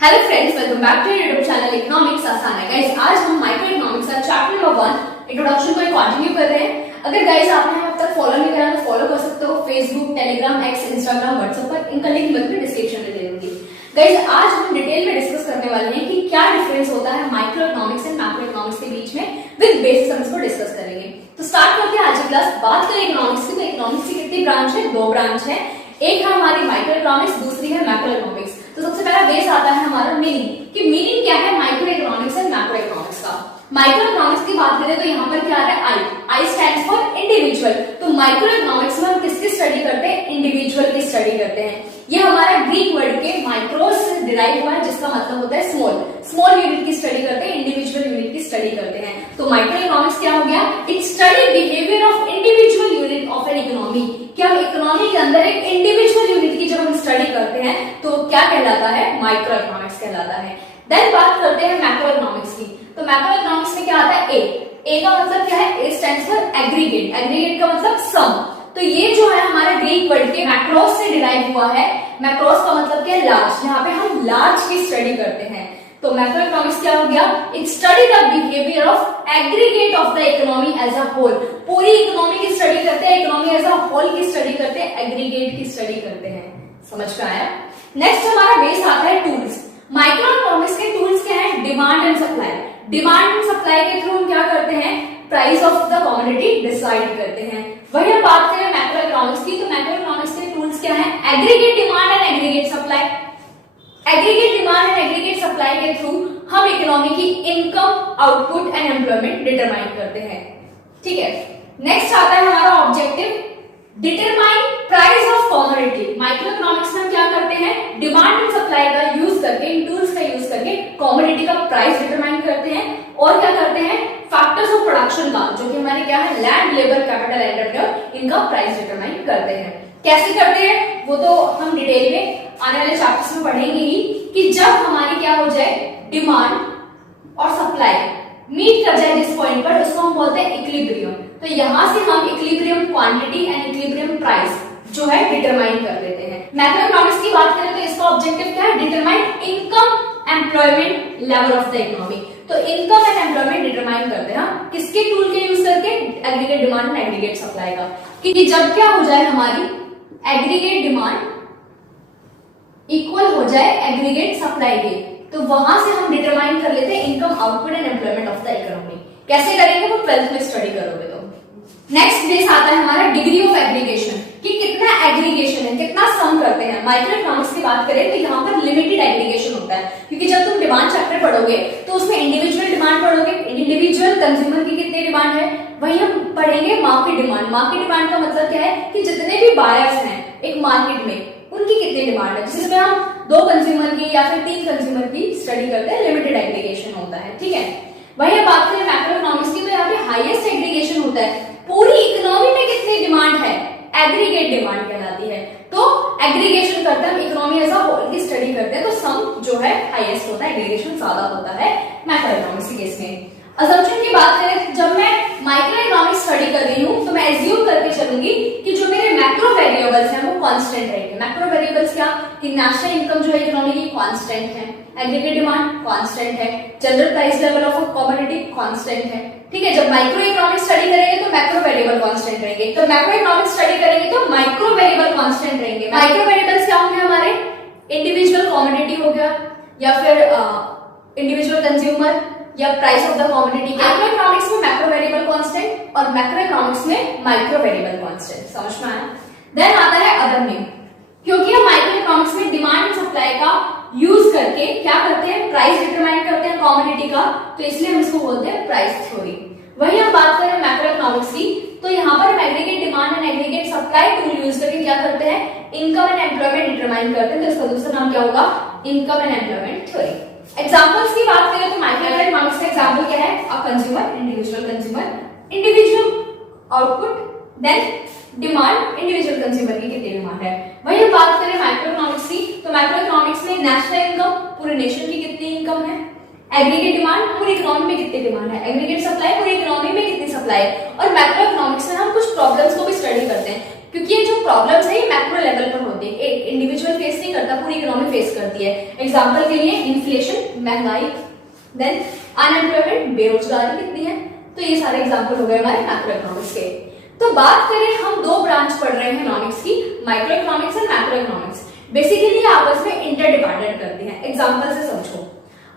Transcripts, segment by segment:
Hello friends, welcome back to YouTube channel economics आसान है। Guys, आज हम माइक्रो इकोनॉमिक्स का चैप्टर नंबर 1 इंट्रोडक्शन को कंटिन्यू कर रहे हैं। अगर गाइस आपने अब तक फॉलो नहीं करा तो फॉलो कर सकते हो Facebook, Telegram, x, Instagram, WhatsApp पर। इनका लिंक मैं डिस्क्रिप्शन में दे दूंगी। गाइस, आज हम डिटेल में डिस्कस करने वाले हैं कि क्या डिफरेंस होता है micro economics and macro economics के बीच में। विद बेसिक्स हम इसको डिस्कस करेंगे। तो स्टार्ट करते हैं आज की क्लास। बात करें इकोनॉमिक्स की, तो इकोनॉमिक्स की कितनी ब्रांच है? 2 ब्रांच है। एक है हमारी माइक्रो इकोनॉमिक्स, दूसरी है मैक्रो इकोनॉमिक्स। तो सबसे पहला बेस आता है हमारा मीनिंग, कि मीनिंग क्या है micro economics and macro economics का। माइक्रो इकोनॉमिक्स की बात करें तो यहाँ पर क्या है? आई स्टैंड्स फॉर इंडिविजुअल। तो माइक्रो इकोनॉमिक्स में हम किसकी स्टडी करते हैं? इंडिविजुअल की स्टडी करते हैं। ये हमारा ग्रीक वर्ड के माइक्रो से डिराइव हुआ है, जिसका मतलब होता है स्मॉल। स्मॉल यूनिट की स्टडी करते हैं, इंडिविजुअल यूनिट की स्टडी करते हैं। तो माइक्रो इकोनॉमिक्स क्या हो गया? It study behaviour of individual unit of an economy. क्या हम इकोनॉमी के अंदर एक इंडिविजुअल यूनिट की जब हम स्टडी करते हैं तो क्या कहलाता है? माइक्रो इकोनॉमिक्स कहलाता है। देन बात करते हैं मैक्रो इकोनॉमिक्स की। तो मैक्रो इकोनॉमिक्स में क्या आता है? ए का मतलब क्या है? ए स्टैंड्स फॉर एग्रीगेट। एग्रीगेट का मतलब सम। तो ये जो है हमारे ग्रीक वर्ड के मैक्रोस से डिराइव हुआ है। मैक्रोस का मतलब क्या है? लार्ज। यहाँ पे हम लार्ज की स्टडी करते हैं। तो मैक्रो इकोनॉमिक्स क्या हो गया? It study the behaviour of aggregate of the economy as a whole. पूरी इकोनॉमी की स्टडी करते हैं, इकोनॉमी एज अ होल की स्टडी करते हैं, एग्रीगेट की स्टडी करते हैं। समझ में आया? नेक्स्ट हमारा बेस आता है टूल्स। माइक्रो इकोनॉमिक्स के टूल्स क्या है? Demand and supply. Demand and supply के थ्रू हम क्या करते हैं? Price of the commodity decide करते हैं। वही हम बात करें मैक्रो इकोनॉमिक्स की, तो मैक्रो इकोनॉमिक्स के टूल्स क्या है? Aggregate demand and aggregate supply. Aggregate demand and aggregate supply के थ्रू हम इकोनॉमी की income, output and employment determine करते हैं। ठीक है। नेक्स्ट आता है हमारा objective, determine price of commodity. Micro economics में हम क्या करते हैं? डिमांड एंड सप्लाई का यूज करके, इन टूल्स का यूज करके कमोडिटी का प्राइस डिटरमाइन करते हैं। और क्या करते हैं? फैक्टर्स ऑफ प्रोडक्शन का, जो कि हमारे क्या है? लैंड, लेबर, कैपिटल, एंटरप्रेन्योर, इनका प्राइस डिटरमाइन करते हैं। कैसे करते हैं वो तो हम डिटेल में आने वाले चैप्टर्स में पढ़ेंगे ही, कि जब हमारी क्या हो जाए? डिमांड और सप्लाई मीट कर जाए जिस पॉइंट पर, उसको हम बोलते हैं इक्विलिब्रियम। तो यहां से हम equilibrium quantity and equilibrium price जो है डिटरमाइन कर देते हैं। मैक्रो इकोनॉमिक्स की बात करें तो इसका ऑब्जेक्टिव क्या है? Determine income, employment level of the economy. तो इनकम एंड एम्प्लॉयमेंट डिटरमाइन करते हैं हम किसके टूल के यूज करके? Aggregate demand and aggregate supply का। कि जब क्या हो जाए? हमारी एग्रीगेट डिमांड इक्वल हो जाए एग्रीगेट सप्लाई के, तो वहां से हम डिटरमाइन कर लेते हैं income, output and employment of the economy. कैसे करेंगे वो 12th में स्टडी करोगे तो। नेक्स्ट बेस आता है हमारा डिग्री ऑफ एग्रीगेशन, कि कितना एग्रीगेशन है, कितना सम करते हैं। माइक्रो इकोनॉमिक्स की बात करें तो यहाँ पर लिमिटेड एग्रीगेशन होता है, क्योंकि जब तुम डिमांड चैप्टर पढ़ोगे तो उसमें इंडिविजुअल डिमांड पढ़ोगे, इंडिविजुअल कंज्यूमर की कितनी डिमांड है, वही हम पढ़ेंगे मार्केट डिमांड। मार्केट डिमांड का मतलब क्या है? कि जितने भी बायर्स हैं एक मार्केट में, उनकी कितनी डिमांड है, जिसमें हम 2 कंज्यूमर की या फिर 3 कंज्यूमर की स्टडी करते हैं। लिमिटेड एग्रीगेशन होता है। ठीक है। वही बात करें मैक्रो इकोनॉमिक्स की, तो यहाँ पे हाईएस्ट एग्रीगेशन होता है। पूरी इकोनॉमी में कितनी डिमांड है? एग्रीगेट डिमांड कहलाती है। तो एग्रीगेशन करते हैं हम, इकोनॉमी एज अ होल की स्टडी करते हैं, तो सम जो है हाईएस्ट होता है, एग्रीगेशन ज्यादा होता है मैक्रो इकोनॉमिक्स के केस में। असम्पशन की बात करें, जब मैं माइक्रो इकोनॉमिक्स स्टडी कर रही हूं तो मैं एज्यूम करके चलूंगी कि जो मेरे मैक्रो वेरिएबल्स हैं वो कांस्टेंट रहेंगे। मैक्रो वेरिएबल्स क्या? कि नेशनल इनकम जो है इकोनॉमी की कांस्टेंट है, एग्रीगेट डिमांड कांस्टेंट है, general price level of commodity constant है। ठीक है। जब माइक्रो इकोनॉमिक्स स्टडी करेंगे तो मैक्रो वेरिएबल कांस्टेंट रहेंगे, तो मैक्रो इकोनॉमिक्स स्टडी करेंगे तो माइक्रो वेरिएबल कांस्टेंट रहेंगे। माइक्रो वेरिएबल्स क्या होंगे हमारे? इंडिविजुअल कमोडिटी हो गया, या फिर इंडिविजुअल कंज्यूमर, या price of the commodity. Micro economics में मैक्रो वेरिएबल कांस्टेंट और मैक्रो इकोनॉमिक्स में माइक्रो वेरिएबल कांस्टेंट। समझ में आया? देन आता है अदर नेम, क्योंकि हम माइक्रो इकोनॉमिक्स में डिमांड एंड सप्लाई का यूज करके क्या करते हैं? प्राइस डिटरमाइन करते हैं कमोडिटी का, तो इसलिए हम इसको बोलते हैं प्राइस थ्योरी। वही हम बात करें मैक्रो इकोनॉमिक्स की, तो यहाँ पर हम aggregate demand and aggregate supply tool use करके क्या करते हैं? इनकम एंड एम्प्लॉयमेंट डिटरमाइन करते हैं। तो इसका दूसरा नाम क्या होगा? Income and employment theory. Examples की बात करें तो माइक्रो इकोनॉमिक्स का एग्जांपल क्या है? A consumer, individual output, then demand, individual consumer की कितनी डिमांड है। वही हम बात करें माइक्रो इकोनॉमिक्स की, तो माइक्रो इकोनॉमिक्स में नेशनल इनकम, पूरे नेशन की कितनी इनकम है, एग्रीगेट डिमांड, पूरी इकोनॉमी में कितनी डिमांड है, एग्रीगेट सप्लाई, पूरी इकोनॉमी में कितनी सप्लाई है। और मैक्रो इकोनॉमिक्स में हम कुछ प्रॉब्लम्स को भी स्टडी करते हैं, क्योंकि ये जो प्रॉब्लम्स है ये मैक्रो लेवल पर होती है, एक इंडिविजुअल फेस नहीं करता, पूरी इकोनॉमी फेस करती है। एग्जांपल के लिए इन्फ्लेशन, महंगाई, देन अनएम्प्लॉयमेंट, बेरोजगारी कितनी है, तो ये सारे एग्जांपल हो गए हमारे मैक्रो इकोनॉमिक्स के। तो बात करें, हम दो ब्रांच पढ़ रहे हैं इकोनॉमिक्स की, micro economics and macro economics. Basically आपस में इंटरडिपेंडेंट करती हैं। एग्जांपल से समझो,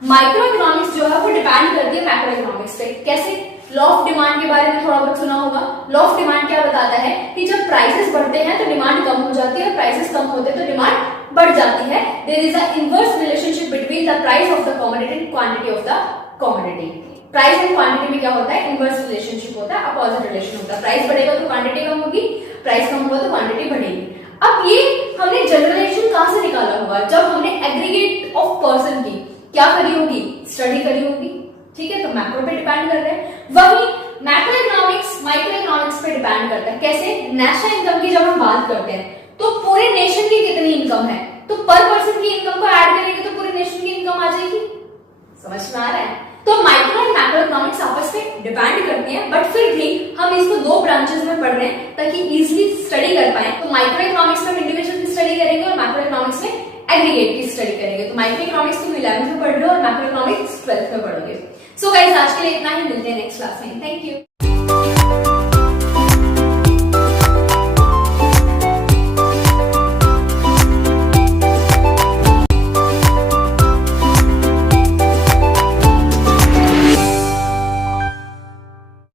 माइक्रो इकोनॉमिक्स जो है वो डिपेंड करती है मैक्रो इकोनॉमिक्स पे। कैसे? लॉ ऑफ डिमांड के बारे में थोड़ा बहुत सुना होगा। लॉ ऑफ डिमांड क्या बताता है कि जब प्राइसेस बढ़ते हैं तो डिमांड कम हो जाती है, और प्राइसेस कम होते हैं तो डिमांड बढ़ जाती है। There is a inverse relationship between the price of the commodity and quantity of the commodity. Price and quantity में क्या होता है? इनवर्स रिलेशनशिप होता है, अपोजिट रिलेशन होता है। प्राइस बढ़ेगा तो क्वांटिटी कम होगी, प्राइस कम होगा तो क्वांटिटी बढ़ेगी। अब ये हमने जनरलाइजेशन कहां से निकाला होगा? जब हमने एग्रीगेट ऑफ पर्सन की क्या करी होगी? स्टडी करी होगी। ठीक है, तो मैक्रो पे डिपेंड कर रहे हैं। वही मैक्रो इकोनॉमिक्स माइक्रो इकोनॉमिक्स पे डिपेंड करता है। कैसे? नेशनल इनकम की जब हम बात करते हैं तो पूरे नेशन की कितनी इनकम है, तो पर पर्सन की इनकम को ऐड करेंगे तो पूरे नेशन की इनकम आ जाएगी। समझ में आ रहा है? तो माइक्रो और मैक्रो इकोनॉमिक्स आपस में डिपेंड करती हैं, बट फिर भी हम इसको दो ब्रांचेस में पढ़ रहे हैं ताकि इजीली स्टडी कर पाए। तो माइक्रो इकोनॉमिक्स में इंडिविजुअल की स्टडी करेंगे और मैक्रो इकोनॉमिक्स में एग्रीगेट की स्टडी करेंगे। तो माइक्रो इकोनॉमिक्स तुम 11th में पढ़ रहे हो और मैक्रो इकोनॉमिक्स 12th में पढ़ोगे। सो गाइस, आज के लिए इतना ही, मिलते हैं नेक्स्ट क्लास में। Thank you.